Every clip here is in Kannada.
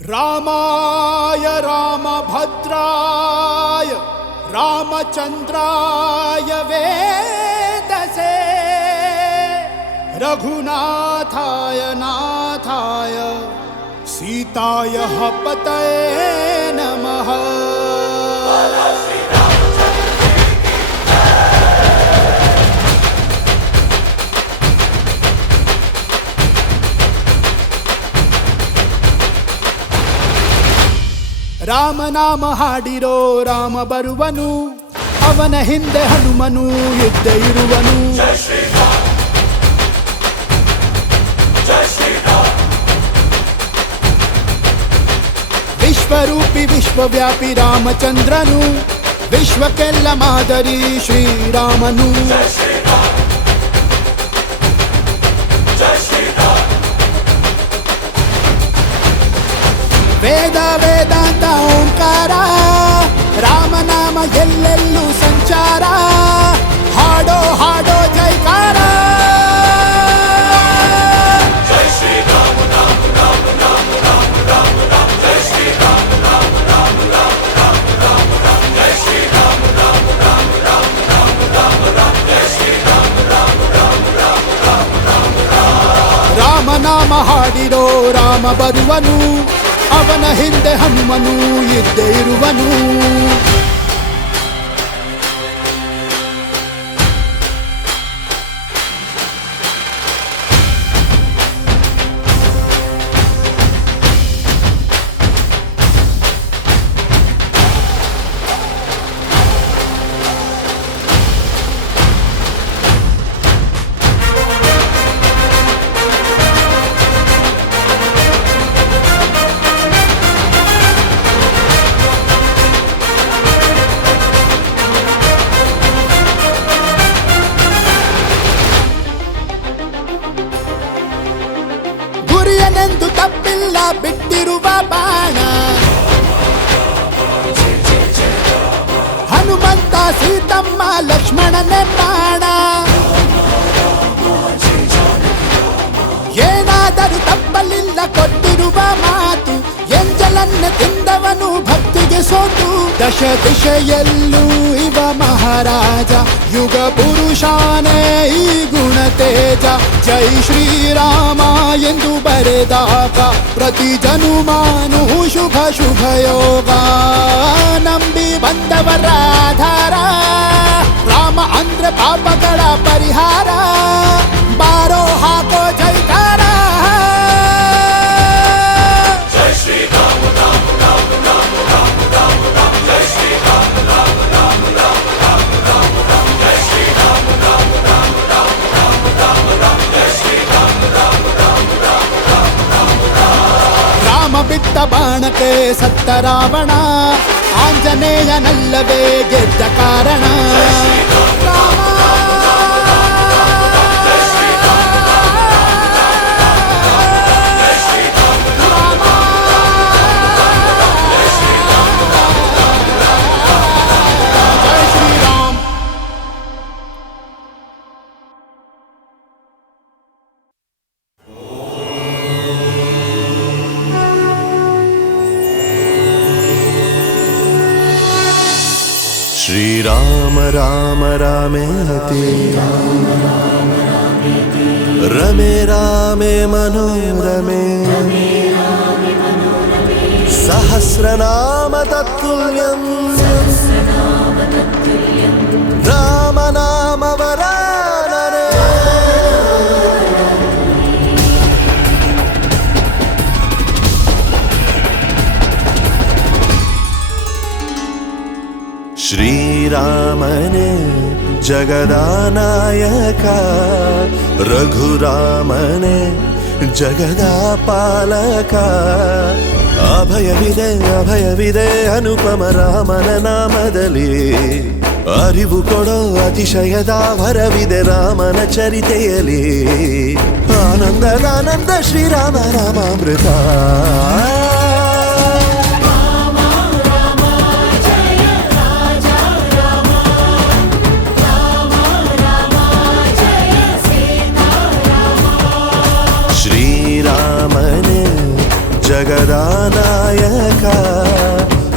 रामाय रामभद्राय रामचन्द्राय वेदसे रघुनाथाय नाथाय सीताय पतये नमः। ರಾಮ ನಾಮ ಹಾಡಿರೋ ರಾಮ ಬರುವನು, ಅವನ ಹಿಂದೆ ಹನುಮನು ಯುದ್ಧ ಇರುವನು. ವಿಶ್ವರೂಪಿ ವಿಶ್ವವ್ಯಾಪಿ ರಾಮಚಂದ್ರನು, ವಿಶ್ವಕ್ಕೆಲ್ಲ ಮಾದರಿ ಶ್ರೀರಾಮನು. ವೇದ ವೇದಾಂತ ಓಂಕಾರ, ರಾಮನಾಮ ಎಲ್ಲೆಲ್ಲೂ ಸಂಚಾರ. ಹಾಡೋ ಹಾಡೋ ಜೈಕಾರ. ಜೈ ಶ್ರೀ ರಾಮ ರಾಮ ರಾಮ ರಾಮ ರಾಮ ರಾಮ ರಾಮ ಜೈ ಶ್ರೀ ರಾಮ ರಾಮ ರಾಮ ರಾಮ ರಾಮ ರಾಮ ರಾಮ ಜೈ ಶ್ರೀ ರಾಮ ರಾಮ ರಾಮ ರಾಮ ರಾಮ ರಾಮ ರಾಮ ಜೈ ಶ್ರೀ ರಾಮ ರಾಮ ರಾಮ ರಾಮ ರಾಮ ರಾಮ ರಾಮ. ರಾಮನಾಮ ಹಾಡಿರೋ ರಾಮ ಬರುವನು, ಅವನ ಹಿಂದೆ ಹನುಮನು ಇದ್ದೇ ಇರುವನು. ಗುರಿಯನೆಂದು ತಪ್ಪಿಲ್ಲ ಬಿಟ್ಟಿರುವ ಬಾಣ, ಹನುಮಂತ ಸೀತಮ್ಮ ಲಕ್ಷ್ಮಣನೇ ಪ್ರಾಣ. ಏನಾದರೂ ತಪ್ಪಲಿಲ್ಲ ಕೊಟ್ಟಿರುವ ಮಾತು, ಎಂಜಲನ್ನ ತಿಂದವನು ಭಕ್ತಿಗೆ ಸೋತು. ದಶ ದಿಶೆಯಲ್ಲೂ ಇವ ಮಹಾರಾಜ, ಯುಗ ಪುರುಷಾನೇ ಈ ಗುಣ ತೇಜ. ಜೈ ಶ್ರೀರಾಮ ಎಂದು ಬರೆದಾಗ ಪ್ರತಿ ಜನುಮಾನು ಶುಭ ಶುಭ ಯೋಗ. ನಂಬಿ ಬಂದವರ ಆಧಾರ, ರಾಮ ಅಂದ್ರೆ ಪಾಪಗಳ ಪರಿಹಾರ. ಬಾರೋ ಹಾಕೋ ಜೈಕಾರ. ಜೈ ಶ್ರೀ ರಾಮ ರಾಮ ರಾಮ ರಾಮ ರಾಮ ರಾಮ ರಾಮ ಜೈ ಶ್ರೀ ರಾಮ ರಾಮ ರಾಮ ರಾಮ ರಾಮ ರಾಮ ರಾಮ ಜೈ ಶ್ರೀ ರಾಮ ರಾಮ ರಾಮ ರಾಮ ರಾಮ ರಾಮ ರಾಮ ಜೈ ಶ್ರೀ ರಾಮ ರಾಮ ರಾಮ ರಾಮ ರಾಮ ರಾಮ ರಾಮ. ರಾಮ ಬಿಟ್ಟ ಬಾಣಕ್ಕೆ ಸತ್ತ ರಾವಣ, ಆಂಜನೇಯನಲ್ಲವೇ ಗೆದ್ದ ಕಾರಣ. श्रीराम राम रामेति रमे रामे मनोरमे सहस्रनाम तत्तुल्यं राम नाम वरानने. ಶ್ರೀರಾಮನೇ ಜಗದಾನಾಯಕ, ರಘುರಾಮನೇ ಜಗದಾಪಾಲಕ. ಅಭಯವಿದೆ ಅಭಯವಿದೆ ಅನುಪಮ ರಾಮನ ನಾಮದಲ್ಲಿ, ಅರಿವು ಕೊಡೋ ಅತಿಶಯದ ವರವಿದೆ ರಾಮನ ಚರಿತೆಯಲ್ಲಿ. ಆನಂದದಾನಂದ ಶ್ರೀರಾಮ ರಾಮಾಮೃತ. ಶ್ರೀರಾಮನೇ ಜಗದಾ ನಾಯಕ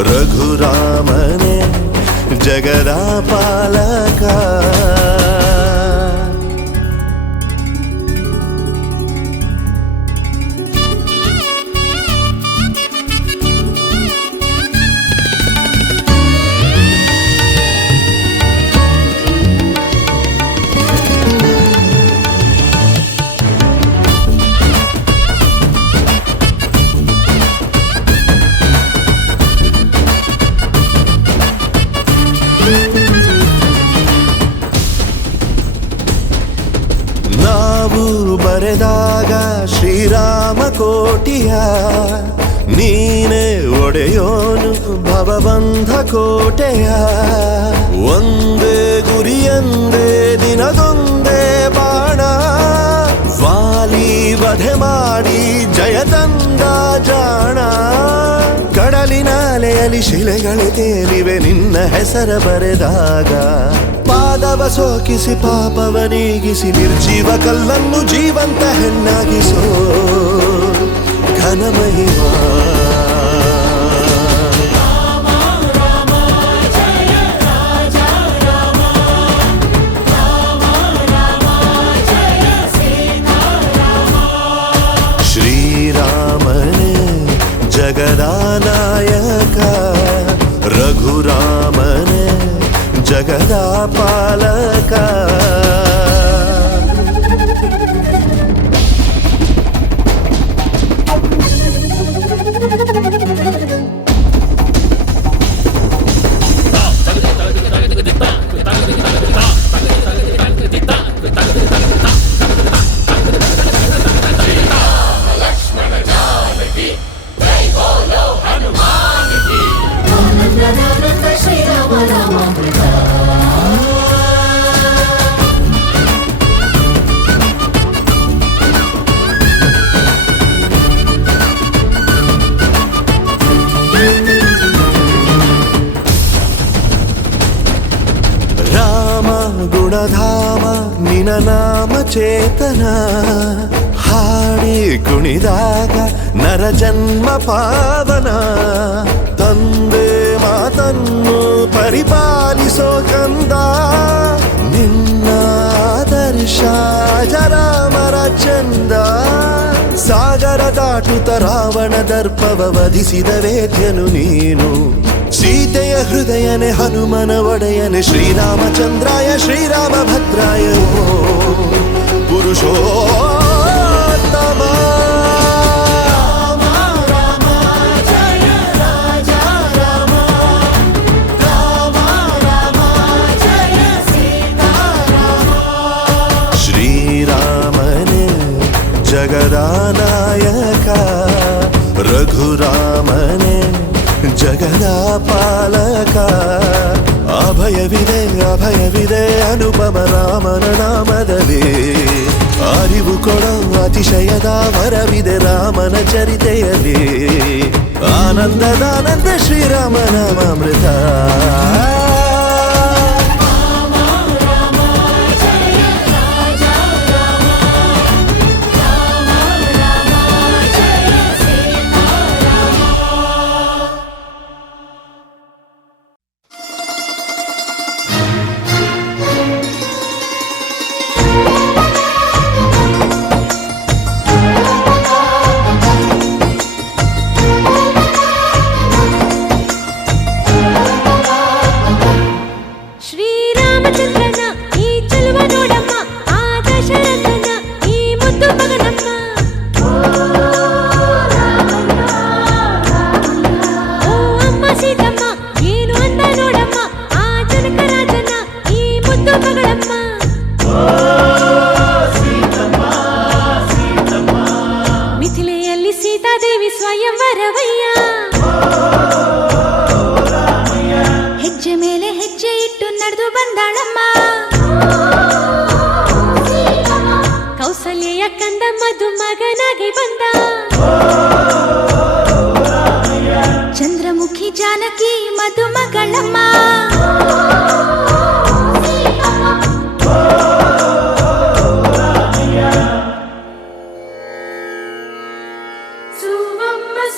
ರಘುರಾಮನೇ ಜಗದ ಪಾಲಕ. ನಾವು ಬರೆದಾಗ ಶ್ರೀರಾಮ ಕೋಟಿಯ ನೀನೇ ಒಡೆಯೋನು ಭವಬಂಧ ಕೋಟೆಯ. ಒಂದೇ ಗುರಿಯಂದೇ ದಿನದೊಂದೇ ಬಾಣ ವಾಲಿ ವಧೆ ಮಾಡಿ ಜಯ ತಂದ ಜಾಣ. ಕಡಲಿನ ಅಲೆಯಲ್ಲಿ ಶಿಲೆಗಳೇ ತೇಲಿವೆ ನಿನ್ನ ಹೆಸರ ಬರೆದಾಗ. ಪಾದವ ಸೋಕಿಸಿ ಪಾಪವ ನೀಗಿಸಿ ನಿರ್ಜೀವ ಕಲ್ಲನ್ನು ಜೀವಂತ ಹೆಣ್ಣಾಗಿಸೋ ಘನಮಹಿಮಾ. ಶ್ರೀರಾಮನೇ ಜಗದ ನಾಯಕ ರಘುರಾಮನೇ ಜಗದ ಪಾಲಕ. ರಾಮ ಗುಣಧಾಮ ನಿನ ನಾಮ ಚೇತನ ಹಾಡಿ ಕುಣಿದಾಗ ನರ ಜನ್ಮ ಪಾವನ. ತಂದೆ ಮಾತನ್ನು ಪರಿಪಾಲಿಸೋ ಕಂದ ನಿನ್ನ ಆದರ್ಶ ಜರಾಮರ ಚಂದ. ಸಾಗರ ದಾಟುತ್ತ ರಾವಣ ದರ್ಪವ ವಧಿಸಿದ ವೇದ್ಯನು ನೀನು. ಸೀತೆಯ ಹೃದಯನೆ ಹನುಮನ ಒಡೆಯನೆ ಶ್ರೀರಾಮಚಂದ್ರಾಯ ಶ್ರೀರಾಮ ಭದ್ರಾಯ ಪುರುಷೋತ್ತಮ. ಶ್ರೀರಾಮನೇ ಜಗದ ನಾಯಕ ರಘುರಾಮನೇ ಜಗದ ಪಾಲಕ. ಅಭಯವಿದೆ ಅಭಯವಿದೆ ಅನುಪಮ ರಾಮನ ನಾಮದಲ್ಲಿ. ಅರಿವು ಕೊಡೋ ಅತಿಶಯದ ವರವಿದೆ ರಾಮನ ಚರಿತೆಯಲ್ಲಿ. ಆನಂದದಾನಂದ ಶ್ರೀರಾಮನ ಅಮೃತ.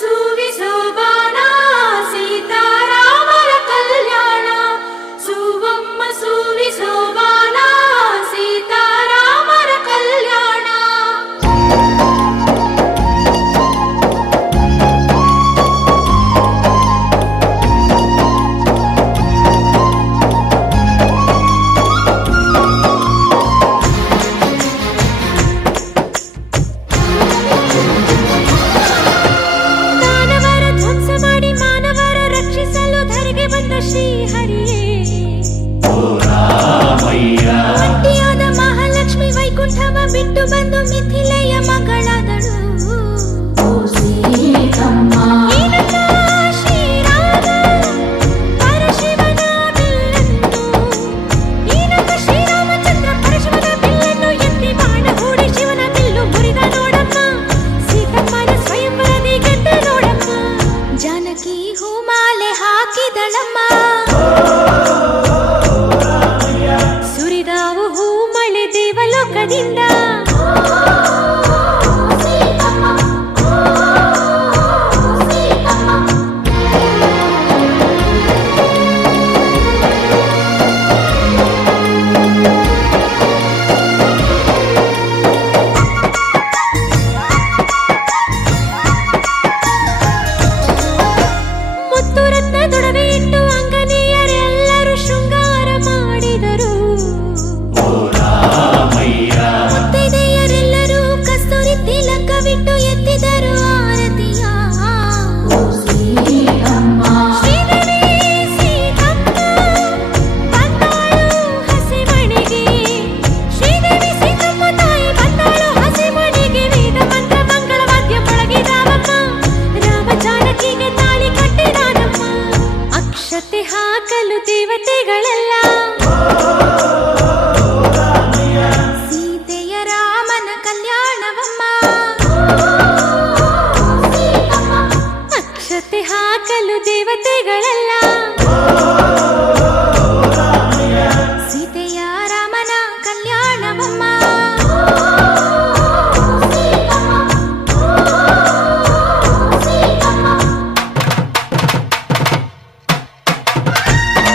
Suvi ಹಾಕಿದಳಮ್ಮ ಸುರಿದಾವು ಹೂ ಮಳೆ ದೇವಲೋಕದಿಂದ ಹಾಕಲು ದೇವತೆಗಳೆಲ್ಲ ಸೀತೆಯ ರಾಮನ ಕಲ್ಯಾಣವಮ್ಮ ಅಕ್ಷತೆ ಹಾಕಲು ದೇವತೆಗಳೆಲ್ಲ ಸೀತೆಯ ರಾಮನ ಕಲ್ಯಾಣವಮ್ಮ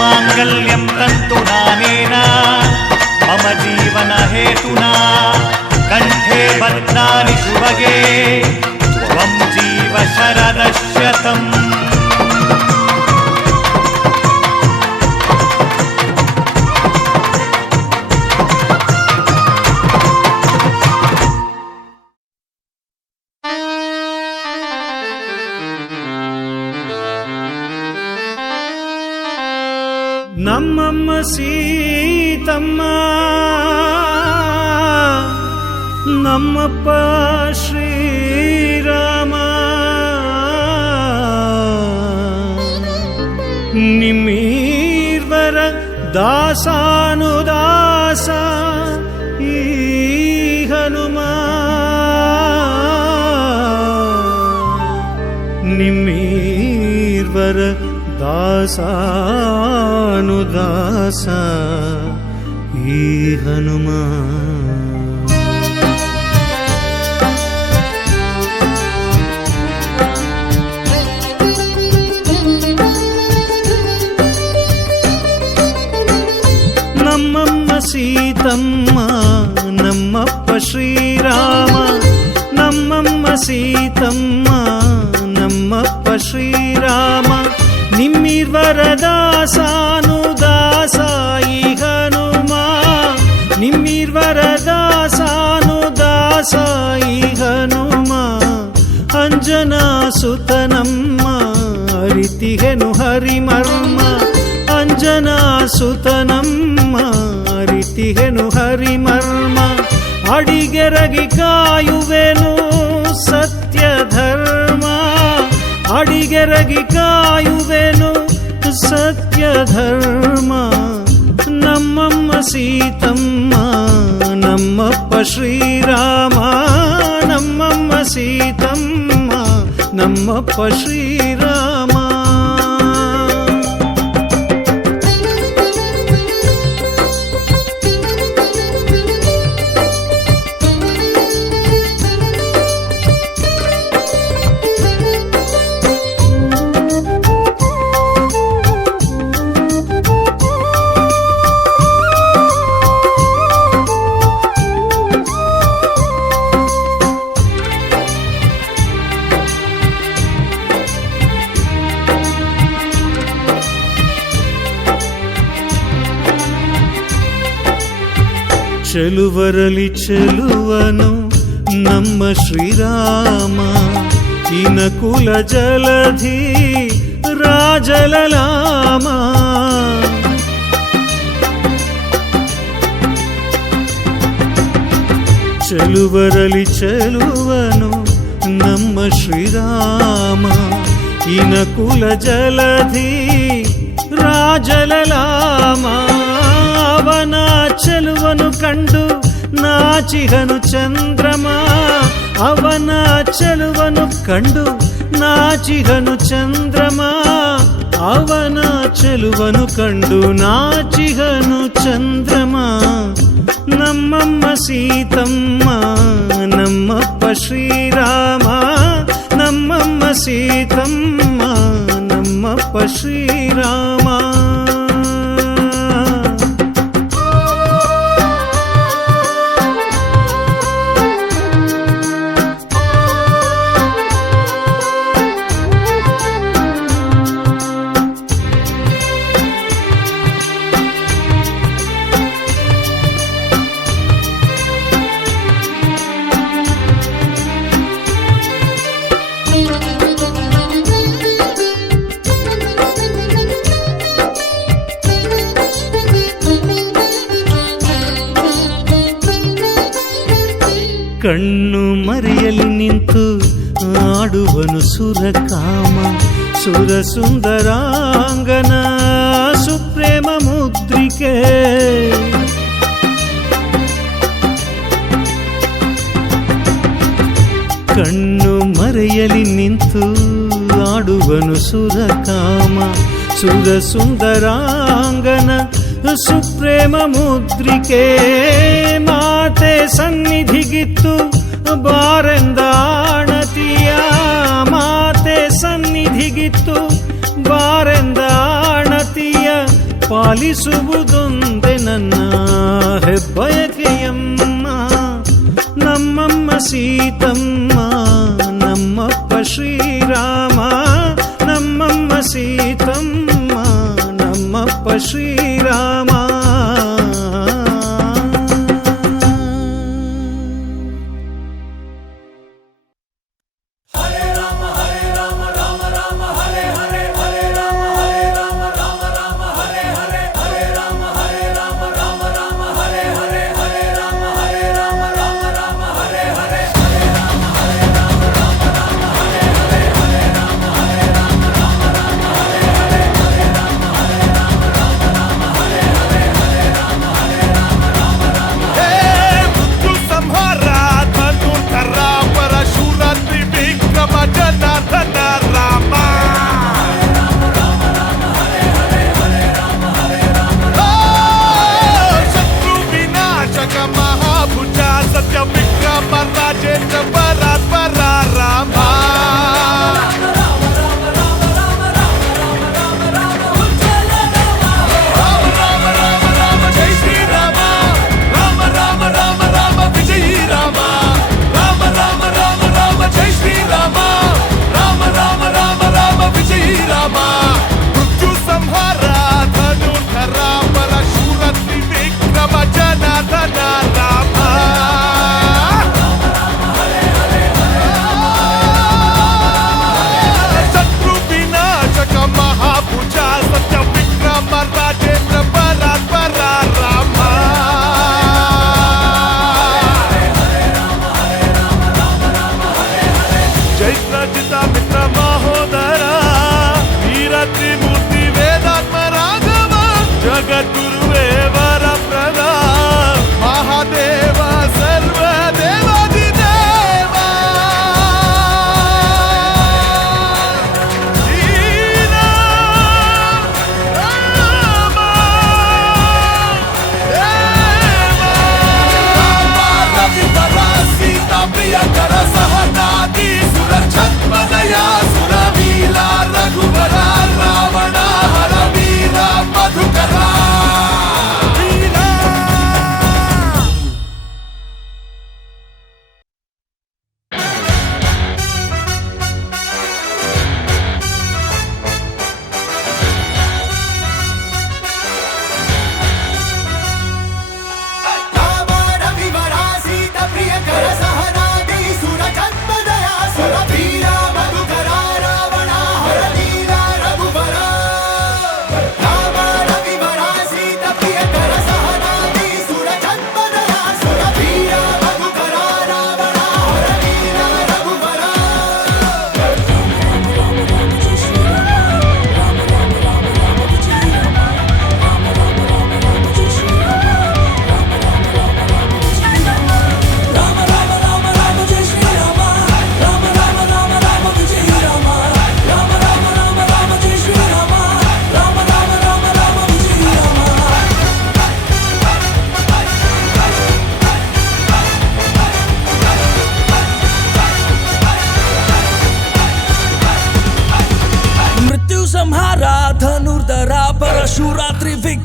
माङ्गल्यं तन्तुनानेन मम जीवन हेतुना कण्ठे बध्नानि शुभगे त्वं जीव शरदशतम् ನಮ್ಮಮ್ಮ ಸೀತಮ್ಮ ನಮ್ಮಪ್ಪ ಶ್ರೀರಾಮ ನಿಮ್ಮೀರ್ವರ ದಾಸಾನುದಾಸ ಈ ಹನುಮ ನಿಮ್ಮೀರ್ವರ ದಾಸಾನುದಾಸ ಈ ಹನುಮ ನಮ್ಮಮ್ಮ ಸೀತಮ್ಮ ನಮ್ಮಪ್ಪ ಶ್ರೀರಾಮ ನಮ್ಮಮ್ಮ ಸೀತಮ್ಮ ನಮ್ಮಪ್ಪ ಶ್ರೀರಾಮ ನಿಮ್ಮಿರ್ವರ ದಾಸಾನುದಾಸ ಈ ಹನುಮ ನಿಮ್ಮಿರ್ವರ ದಾಸಾನುದಾಸ ಈ ಹನುಮ ಅಂಜನಾ ಸುತನಮ್ಮ ಅರಿತಿಹೆನು ಹರಿಮರ್ಮ ಅಂಜನಾ ಸುತನಮ್ಮ ಅರಿತಿಹೆನು ಹರಿಮರ್ಮ ಅಡಿಗೆರಗಿ ಕಾಯುವೆನು ಸತ್ಯ ಧರ್ಮ ಅಡಿಗೆರಗಿ ಕಾಯುವೆನು ಸತ್ಯ ಧರ್ಮ ನಮ್ಮಮ್ಮ ಸೀತಮ್ಮ ನಮ್ಮಪ್ಪ ಶ್ರೀರಾಮ ನಮ್ಮಮ್ಮ ಸೀತಮ್ಮ ನಮ್ಮಪ್ಪ ಶ್ರೀರಾಮ ಚೆಲುವರಲಿ ಚೆಲುವನು ನಮ್ಮ ಶ್ರೀರಾಮ ಇನಕುಲ ಜಲಧಿ ರಾಜಲಲಾಮ ಚೆಲುವರಲಿ ಚೆಲುವನು ನಮ್ಮ ಶ್ರೀರಾಮ ಇನಕುಲ ಜಲಧಿ ರಾಜಲಲಾಮ ಅವನ ಚೆಲುವನು ಕಂಡು ನಾಚಿಹನು ಚಂದ್ರಮ ಅವನ ಚೆಲುವನು ಕಂಡು ನಾಚಿಹನು ಚಂದ್ರಮ ಅವನ ಚೆಲುವನು ಕಂಡು ನಾಚಿಹನು ಚಂದ್ರಮ. ನಮ್ಮಮ್ಮ ಸೀತಮ್ಮ ನಮ್ಮಪ್ಪ ಶ್ರೀರಾಮ, ನಮ್ಮಮ್ಮ ಸೀತಮ್ಮ ನಮ್ಮಪ್ಪ ಶ್ರೀರಾಮ. ಕಣ್ಣು ಮರೆಯಲಿ ನಿಂತು ಆಡುವನು ಸುರಕಾಮ, ಸುರ ಸುಂದರಾಂಗನ ಸುಪ್ರೇಮ ಮುದ್ರಿಕೆ. ಕಣ್ಣು ಮರೆಯಲಿ ನಿಂತು ಆಡುವನು ಸುರಕಾಮ, ಸುರ ಸುಂದರಾಂಗನ ಸುಪ್ರೇಮ ಮುದ್ರಿಕೆ. ಮಾತೆ ಸನ್ನಿಧಿಗಿತ್ತು ಬಾರೆಂದಾಣತಿಯ, ಮಾತೆ ಸನ್ನಿಧಿಗಿತ್ತು ಬಾರೆಂದಾಣತಿಯ. ಪಾಲಿಸುವುದೊಂದೆ ನನ್ನ ಹೆಬ್ಬಯಕೆಯಮ್ಮ. ನಮ್ಮಮ್ಮ ಸೀತಮ್ಮ ನಮ್ಮಪ್ಪ ಶ್ರೀರಾಮ, ನಮ್ಮಮ್ಮ ಸೀತಮ್ಮ ನಮ್ಮಪ್ಪ ಶ್ರೀರಾಮ.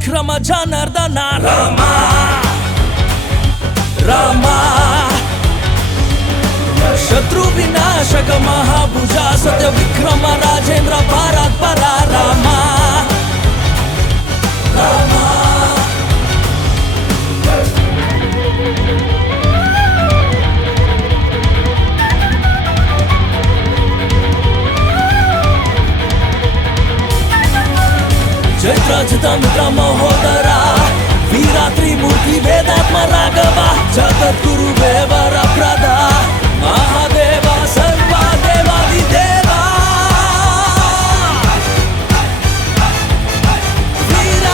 ವಿಕ್ರಮ ಜನಾರ್ದನ ರಾಮ ರಾಮ ಶತ್ರು ವಿನಾಶಕ ಮಹಾಭುಜ ಸತ್ಯ ವಿಕ್ರಮ ರಾಜೇಂದ್ರ ಭಾರತ್ ಪರ ರಾಮ ರಾಮ ಚೈತ್ರಾಜಿತ ಮಿತ್ರ ಮಹೋದರ ವೀರ ತ್ರಿಮೂರ್ತಿ ವೇದಾತ್ಮ ರಾಘವ ಜಗದ್ಗುರು ದೇವರ ಪ್ರದ ಮಹಾದೇವ ಸರ್ವ ದೇವಾದಿ ದೇವ ವೀರ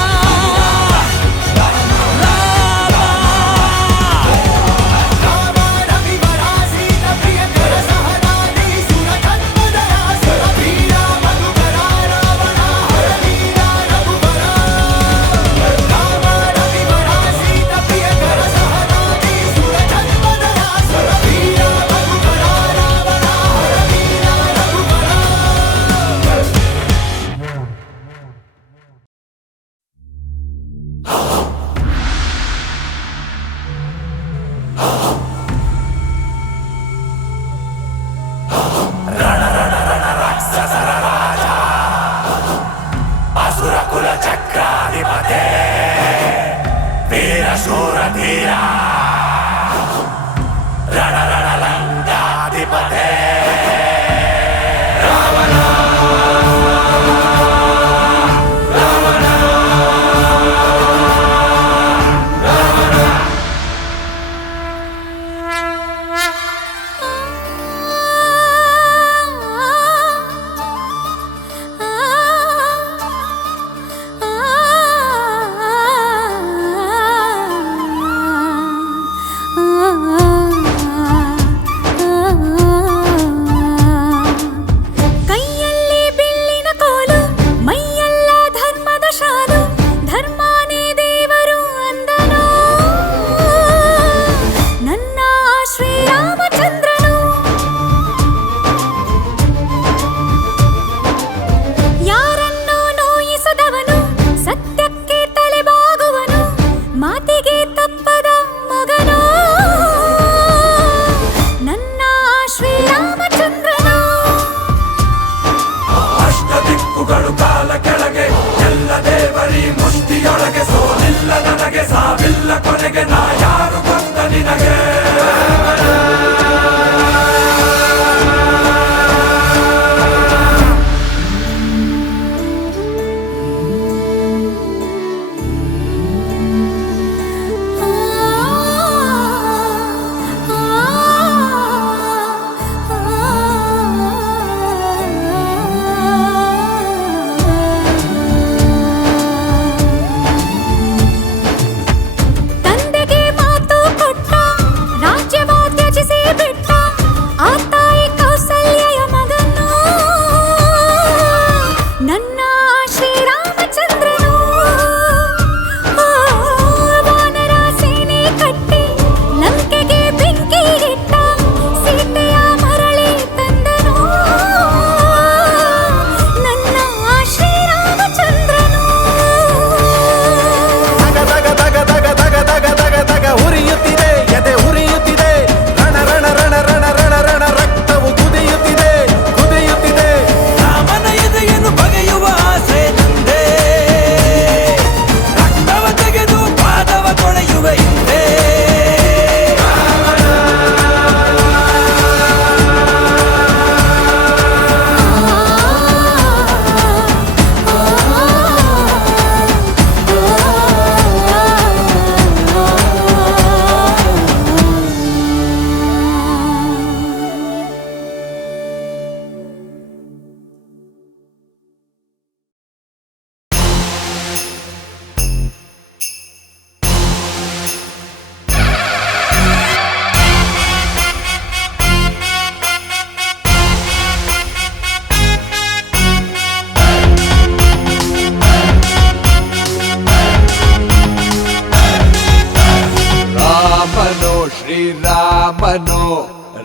ರಾಮನೋ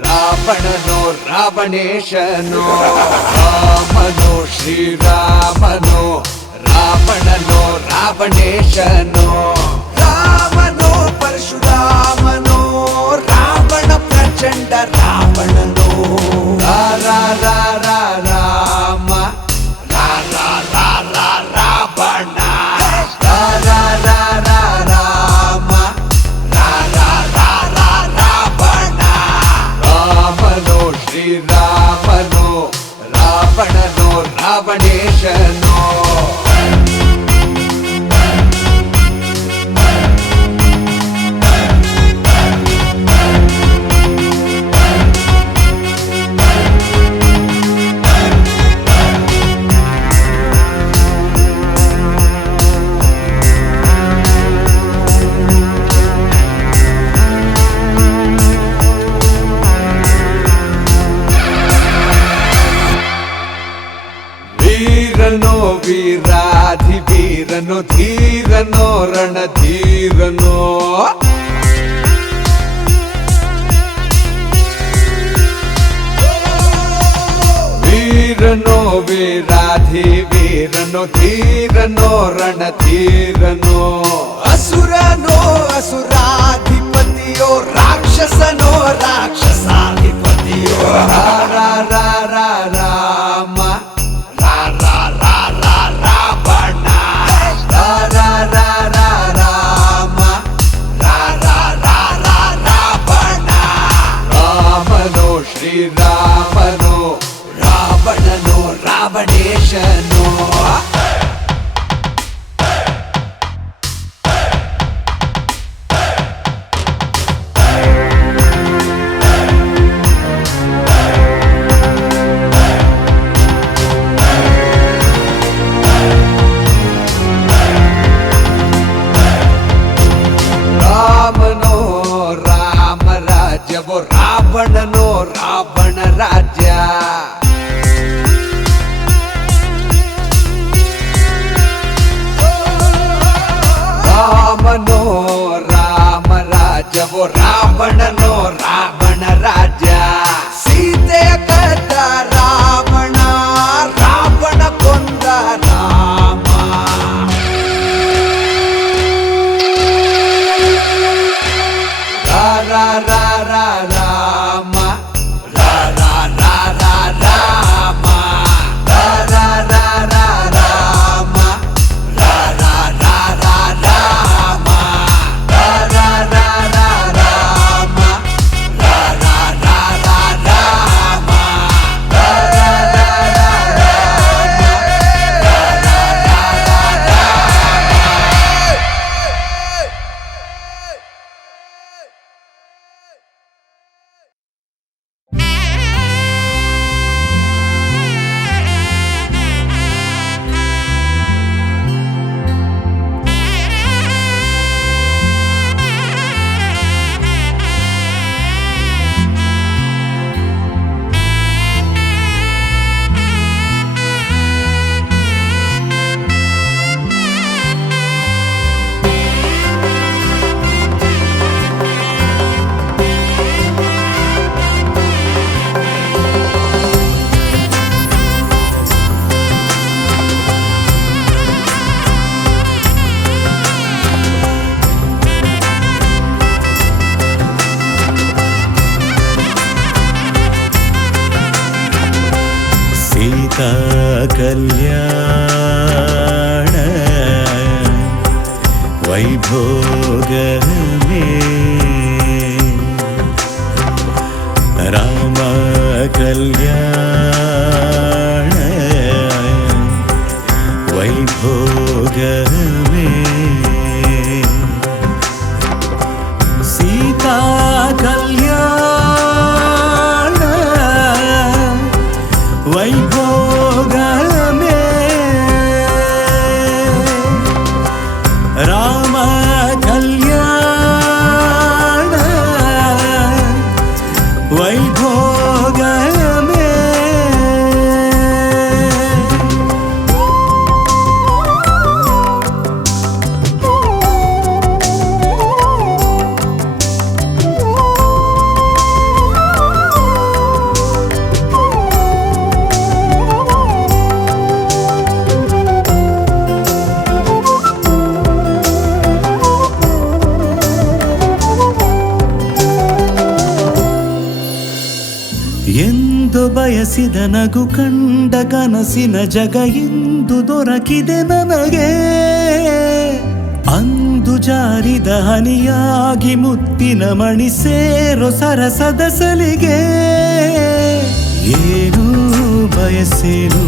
ರಾವಣನೋ ರಾವಣೇಶನೋ ರಾಮನೋ ಶ್ರೀರಾಮನೋ ರಾವಣನೋ ರಾವಣ ರಾವಣೇಶನೋ ರಾಮನೋ ಪರಶುರಾಮನೋ ರಾವಣ ಪ್ರಚಂಡ ರಾವಣನೋ ರಾ ರಾ ರಾ ರಾ ರಾಮ ರಾ ರಾ ರಾ ರಾ ರಾವಣ ರಾ ರಾ ರಾ ರಾ ರಾಮ ರಾ ರಾ ರಾ ರಾ ರಾವಣ ರಾಮನೋ ಶ್ರೀರಾಮನೋ ರಾವಣನೋ ರಾವಣೇಶನೋ ವೀರನೋ ವೀರಾಧಿವೀರನೋ ಧೀರನೋ ರಣಧೀರನೋ ವೀರನೋ ವೀರಾಧಿವೀರನೋ ಧೀರನೋ ರಣಧೀರನೋ ಅಸುರನೋ ಅಸುರಾಧಿಪತಿಯೋ ರಾಕ್ಷಸನೋ ರಾಕ್ಷಸಾಧಿಪತಿಯೋ ರಾ ರಾ ರಾ ರಾ ರಾಮ ರಾ ರಾ ರಾ ರಾ ರಾವಣ ರಾ ರಾ ರಾ ರಾ ರಾಮ ರಾ ರಾ ರಾ ರಾ ರಾವಣ ರಾಮನೋ ಶ್ರೀರಾಮನೋ ರಾವಣನೋ ರಾವಣೇಶನೋ ರಾಮನೋ ರಾಮ ರಾಜ್ಯವೋ ರಾವಣನೋ ರಾವಣ ರಾಜ್ಯ ರಾಮನೋ ರಾಮ ರಾಜ್ಯವೋ ರಾವಣನೋ ರಾವಣ ರಾಜ್ಯ ಸೀತೆಯ ಕದ್ದ ರಾವಣ ರಾವಣ ಕೊಂದ ರಾಮ ರಾ ರಾ ರಾ ರಾ ರಾಮ ರಾ ರಾ ರಾ ರಾ ರಾಮ ರಾ ರಾ ರಾ ರಾ ರಾಮ ರಾ ರಾ ರಾ ರಾ ರಾಮ ರಾ ರಾ ರಾ ರಾ ರಾಮ ರಾ ರಾ ರಾ ರಾ ರಾಮ ರಾ ರಾ ರಾ ರಾ ರಾಮ ರಾ ರಾ ರಾ ರಾ ಸೀತಾ ಕಲ್ಯಾಣ ವೈಭೋಗಮೇ ರಾಮ ಕಲ್ಯಾಣ ವೈಭೋಗಮೇ ಸೀತಾ ಕಲ್ಯಾಣ ವೈಭೋಗಮೇ ರಾಮ ಕಲ್ಯಾಣ ವೈಭೋಗಮೇ ಅರಳಿಸಿದ ನಗು ಕಂಡ ಕನಸಿನ ಜಗ ಇಂದು ದೊರಕಿದೆ ನನಗೆ ಅಂದು ಜಾರಿದ ಹನಿಯಾಗಿ ಮುತ್ತಿನ ಮಣಿ ಸೇರೋ ಸರಸದ ಸಲಿಗೆ ಏನು ಬಯಸೇನು